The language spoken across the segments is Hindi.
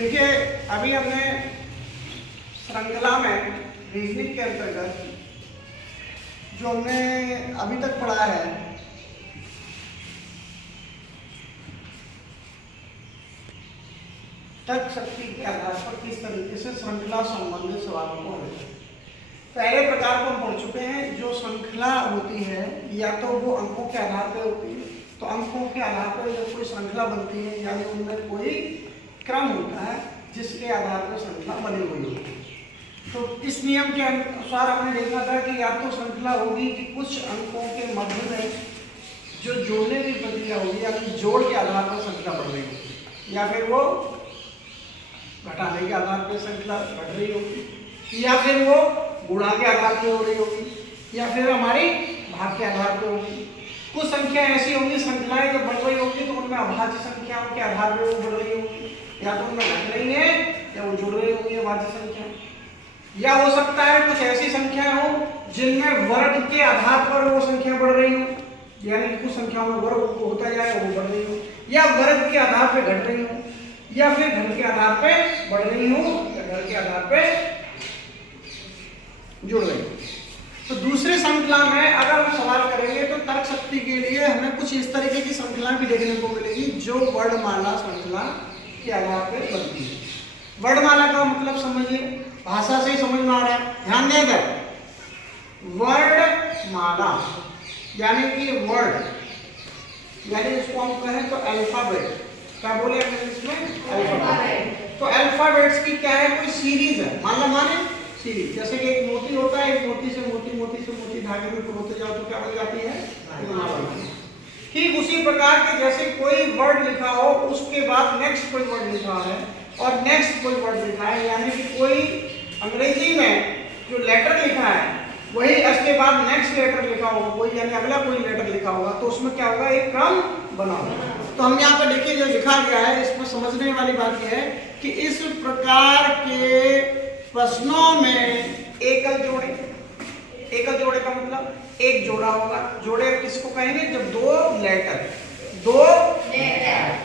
देखिए, अभी हमने श्रृंखला में रीजनिंग के अंतर्गत जो हमने अभी तक पढ़ा है तर्क शक्ति के आधार पर किस तरीके से श्रृंखला संबंधित सवालों को हल करें। पहले प्रकार को हम पढ़ चुके हैं। जो श्रृंखला होती है या तो वो अंकों के आधार पर होती है, तो अंकों के आधार पर जब कोई श्रृंखला बनती है यानी उनमें कोई क्रम होता है जिसके आधार पर श्रृंखला बनी हुई होती है। तो इस नियम के अनुसार हमने देखा था कि या तो श्रृंखला होगी कि कुछ अंकों के मध्य में जो जोड़ने की प्रक्रिया होगी यानी जोड़ के आधार पर श्रृंखला बढ़ रही होगी, या फिर वो घटाने के आधार पर श्रृंखला बढ़ रही होगी, या फिर वो गुणा के आधार पर हो रही होगी, या फिर हमारी भाग के आधार पर होगी। कुछ संख्या ऐसी होंगी श्रृंखलाएं जब बढ़ रही होगी तो उनमें अभाज्य संख्याओं के आधार पर वो बढ़ रही होगी, या तो उनमें घट रही है या वो जुड़ रही होंगी अभाज्य संख्या। या हो सकता है कुछ ऐसी संख्याएं हो जिनमें वर्ग के आधार पर वो संख्या बढ़ रही हो, यानी कुछ संख्याओं में वर्ग होता जाए वो बढ़ रही हो, या वर्ग के आधार पर घट रही हो, या फिर धन के आधार पे बढ़ रही हो या धन के आधार पे जुड़ रही हो। तो दूसरी श्रृंखला में अगर हम सवाल करेंगे तो तर्क शक्ति के लिए हमें कुछ इस तरीके की श्रृंखला भी देखने को मिलेगी जो वर्णमाला श्रृंखला के आधार पे बनती है। वर्णमाला का मतलब समझिए, भाषा से ही समझ में आ रहा है, ध्यान देगा। वर्णमाला यानी कि वर्ड यानी इसको हम कहें तो अल्फाबेट, क्या बोले इंग्लिश में अल्फाबेट। तो अल्फाबेट्स की क्या है, कोई सीरीज है। माने सीरीज, जैसे कि एक मोती होता है, एक मोती से मोती, मोती से मोती धागे में होते जाओ तो क्या बन जाती है, ठीक उसी प्रकार के जैसे कोई वर्ड लिखा हो उसके बाद नेक्स्ट कोई वर्ड लिखा है और नेक्स्ट कोई वर्ड लिखा है, यानी कि कोई अंग्रेजी में जो लेटर लिखा है वही इसके बाद नेक्स्ट लेटर लिखा होगा कोई, यानी अगला कोई लेटर लिखा होगा, तो उसमें क्या होगा, एक क्रम बना होगा। तो हम यहाँ पर देखिए जो लिखा गया है इसमें समझने वाली बात यह है कि इस प्रकार के प्रश्नों में एकल जोड़े का मतलब एक जोड़ा होगा। जोड़े किसको कहेंगे, जब दो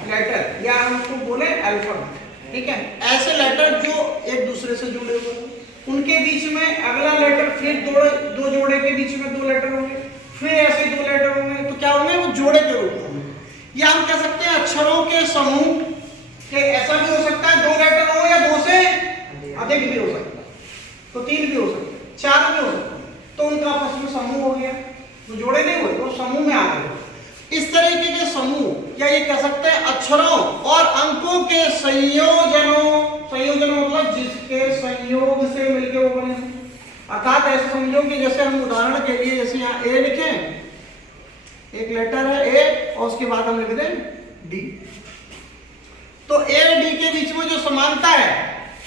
लेटर या हमको बोले अल्फाबेट, ठीक है, ऐसे लेटर जो एक दूसरे से जुड़े हुए हैं, उनके बीच में अगला लेटर, फिर दो जोड़े के बीच में दो लेटर होंगे, फिर ऐसे दो लेटर होंगे, तो क्या होंगे, वो जोड़े के रूप में। या हम कह सकते हैं अक्षरों के समूह के, ऐसा भी हो सकता है दो लेटर हो या दो से अधिक भी हो सकता है, तो तीन भी हो सकते हैं, चार भी हो सकते हैं, तो उनका आपस में समूह हो गया, तो जोड़े नहीं हुए तो समूह में आ गए। इस तरीके के समूह या ये कह सकते हैं अक्षरों और अंकों के संयोजनों मतलब जिसके संयोग से मिलकर वो बने। अर्थात ऐसे समझो कि जैसे हम उदाहरण के लिए जैसे यहाँ ए लिखें, एक लेटर है ए और उसके बाद हम लिख दें डी, तो ए और डी के बीच में जो समानता है,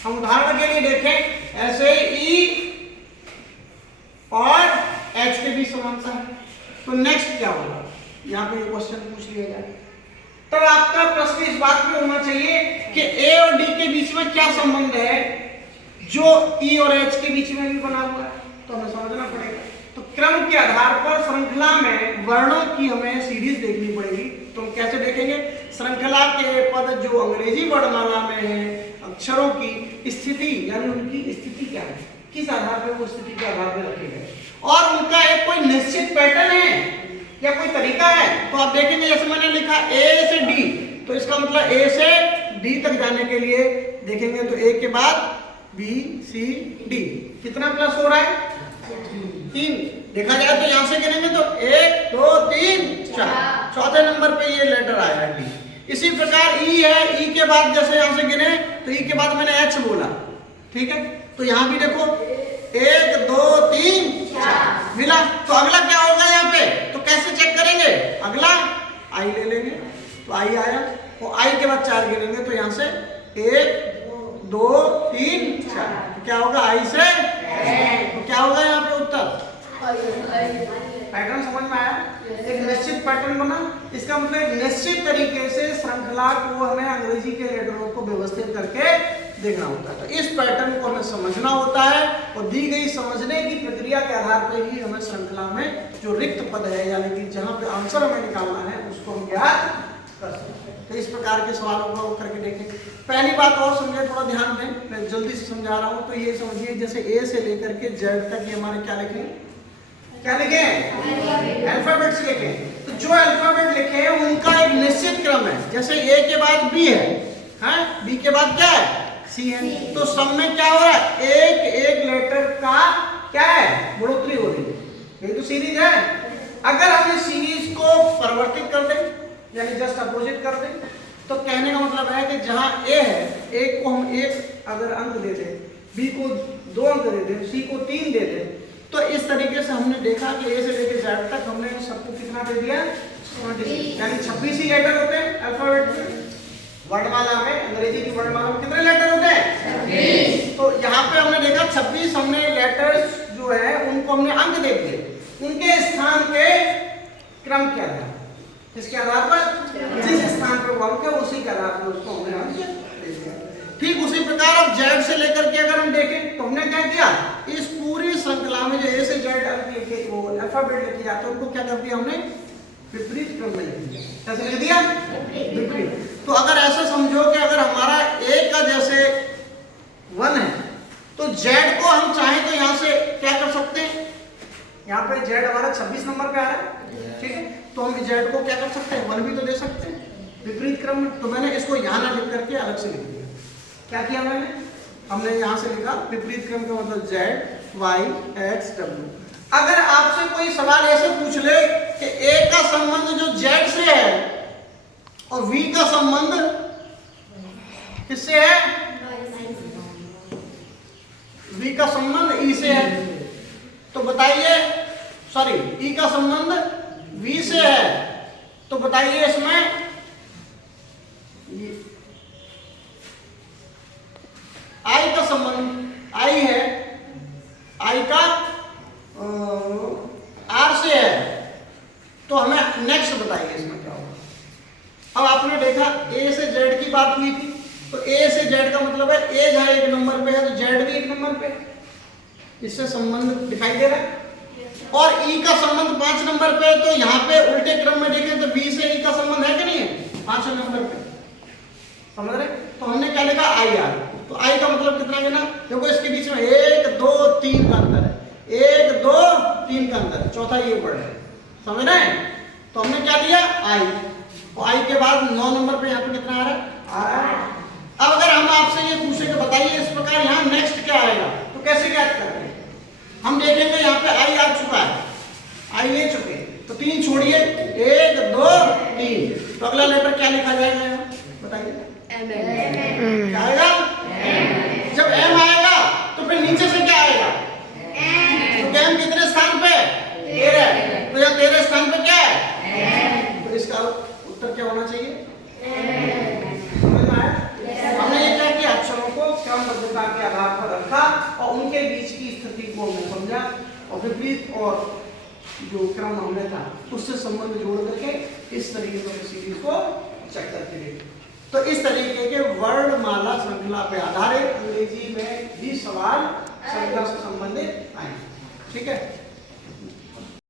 हम उदाहरण के लिए देखें ऐसे ई और एच के बीच समानता है, तो नेक्स्ट क्या होगा, यहाँ पे क्वेश्चन पूछ लिया जाए। तो आपका प्रश्न इस बात में होना चाहिए कि ए और डी के बीच में क्या संबंध है जो ई और एच के बीच में भी बना हुआ है, तो हमें समझना पड़ेगा। तो क्रम के आधार पर श्रृंखला में वर्णों की हमें सीरीज देखनी पड़ेगी। तो हम कैसे देखेंगे, श्रृंखला के पद जो अंग्रेजी वर्णमाला में है, अक्षरों की स्थिति यानी उनकी स्थिति क्या है, किस आधार पर वो स्थिति के आधार पर रखे गए, और उनका एक कोई निश्चित पैटर्न है या कोई तरीका है। तो आप देखेंगे जैसे मैंने लिखा ए से डी, तो इसका मतलब ए से डी तक जाने के लिए देखेंगे तो ए के बाद बी सी डी, कितना प्लस हो रहा है, 3। देखा जाए तो यहां से गिनेंगे तो 1 2 3 4, चौथे नंबर पे ये लेटर आया है डी। इसी प्रकार ई है, ई के बाद जैसे यहां से गिने तो ई के बाद मैंने एच बोला, ठीक है, तो यहां भी देखो 1 2 3 4 मिला। तो अगला क्या होगा यहाँ पे, तो कैसे चेक करेंगे, अगला आई ले लेंगे, तो आई आया, और आई के बाद 4 गिनेंगे तो यहाँ से 1 2 3 4, तो क्या होगा आई से, तो क्या होगा यहाँ पे उत्तर। पैटर्न समझ में आया, एक निश्चित पैटर्न बना। इसका मतलब एक निश्चित तरीके से श्रृंखला को हमें अंग्रेजी के लेटरों को व्यवस्थित करके देखना होता है। तो इस पैटर्न को हमें समझना होता है और दी गई समझने की प्रक्रिया के आधार पर ही हमें श्रृंखला में जो रिक्त पद है यानी कि जहां पे आंसर हमें निकालना है उसको हम ज्ञात कर सकते हैं। तो इस प्रकार के सवालों को करके देखें। पहली बात और समझे, थोड़ा ध्यान दें, मैं जल्दी से समझा रहा हूं। तो ये समझिए जैसे ए से लेकर के जेड तक ये हमारे क्या लिखे, क्या लिखे, अल्फाबेट्स लिखे। तो जो अल्फाबेट लिखे हैं उनका एक निश्चित क्रम है। जैसे ए के बाद बी है, बी के बाद क्या है, सी है। तो सब में क्या हो रहा है, एक एक लेटर का क्या है, बढ़ोतरी हो रही है। ये तो सीरीज है। अगर हम इस सीरीज को परिवर्तित कर दें, यानी जस्ट अपोजिट कर दें, तो कहने का मतलब है कि जहां ए है, ए को हम एक अगर अंक दे दें, बी को 2 अंक दे दें, सी को 3 दे दें, तो इस तरीके से हमने देखा कि ए से लेकर जेड तक हमने सबको कितना दे दिया, 26, यानी 26 ही लेटर होते हैं अल्फाबेट में। वर्णमाला में, अंग्रेजी की वर्णमाला में कितने लेटर होते हैं, 26। तो यहाँ पे हमने देखा 26 हमने लेटर्स जो है उनको हमने अंक दे दिए, उनके स्थान के क्रम के आधार, किसके आधार पर, जिस स्थान पर वो अंक है उसी के आधार पर उसको हमने अंक दे दिया। ठीक उसी प्रकार अब जेड से लेकर के अगर हम देखें तो हमने क्या किया, इस पूरी श्रृंखला में जो ए से जेड अंक लिखे, वो अल्फाबेट लिखे जाते हैं, उनको क्या कर दिया हमने, विपरीत क्रम में लिख दिया। कैसे लिख दिया, विपरीत। तो अगर ऐसा समझो कि अगर हमारा ए का जैसे 1 है, तो जेड को हम चाहें तो यहाँ से क्या कर सकते हैं, यहाँ पे जेड हमारा 26 नंबर पे आ रहा है, ठीक है, तो हम जेड को क्या कर सकते हैं, 1 भी तो दे सकते हैं विपरीत क्रम में। तो मैंने इसको यहाँ ना लिख करके अलग से लिख दिया। क्या किया मैंने, हमने यहाँ से लिखा विपरीत क्रम का मतलब जेड वाई एक्स डब्ल्यू। अगर आपसे कोई सवाल ऐसे पूछ ले कि ए का संबंध जो जेड से है और वी का संबंध किससे है, वी का संबंध ई से है, तो बताइए, सॉरी ई का संबंध वी से है, तो बताइए इसमें आई का संबंध, आई है, आई का आर से है, तो हमें नेक्स्ट बताइए इसमें क्या होगा। अब आपने देखा ए से जेड की बात हुई थी, तो ए से जेड का मतलब है ए जहां 1 नंबर पे है तो जेड भी 1 नंबर पे है, इससे संबंध दिखाई दे रहा है। और ई का संबंध 5 नंबर पे है, तो यहाँ पे उल्टे क्रम में देखें तो बी से ई का संबंध है कि नहीं है, 5 नंबर पे, समझ रहे। तो हमने क्या लिखा, आई आर। तो आई का मतलब कितना लेना, देखो इसके बीच में 1 2 3 का अंतर है, 1 2 3 का अंतर है, चौथा ये वर्ड है, समझ रहे हैं। तो हमने क्या दिया, आई, और आई के बाद 9 नंबर पे यहाँ पे कितना आ रहा है। अब अगर हम आपसे ये पूछे कि बताइए इस प्रकार यहाँ नेक्स्ट क्या आएगा, तो कैसे ज्ञात करेंगे, हम देखेंगे यहाँ पे आई आ चुका है, आई ले चुके, तो 3 छोड़िए, 1 2 3, तो अगला लेटर क्या लिखा जाएगा यहाँ बताइए, क्या आएगा, जब एम आएगा तो फिर नीचे से क्या आएगा, तो एम कितने स्थान पे, 13, तो यहाँ 13 स्थान पे क्या है, तो इसका उत्तर क्या होना चाहिए, हमने ये क्या किया, अक्षरों को क्रमबद्धता के आधार पर रखा और उनके बीच की स्थिति को हमने समझा, और विपरीत और जो क्रम हमने था उससे संबंध जोड़ करके इस तरीके से सीरीज को चेक करके देखें। तो इस तरीके के वर्णमाला श्रृंखला पे आधारित अंग्रेजी में भी सवाल श्रृंखला से संबंधित आए, ठीक है।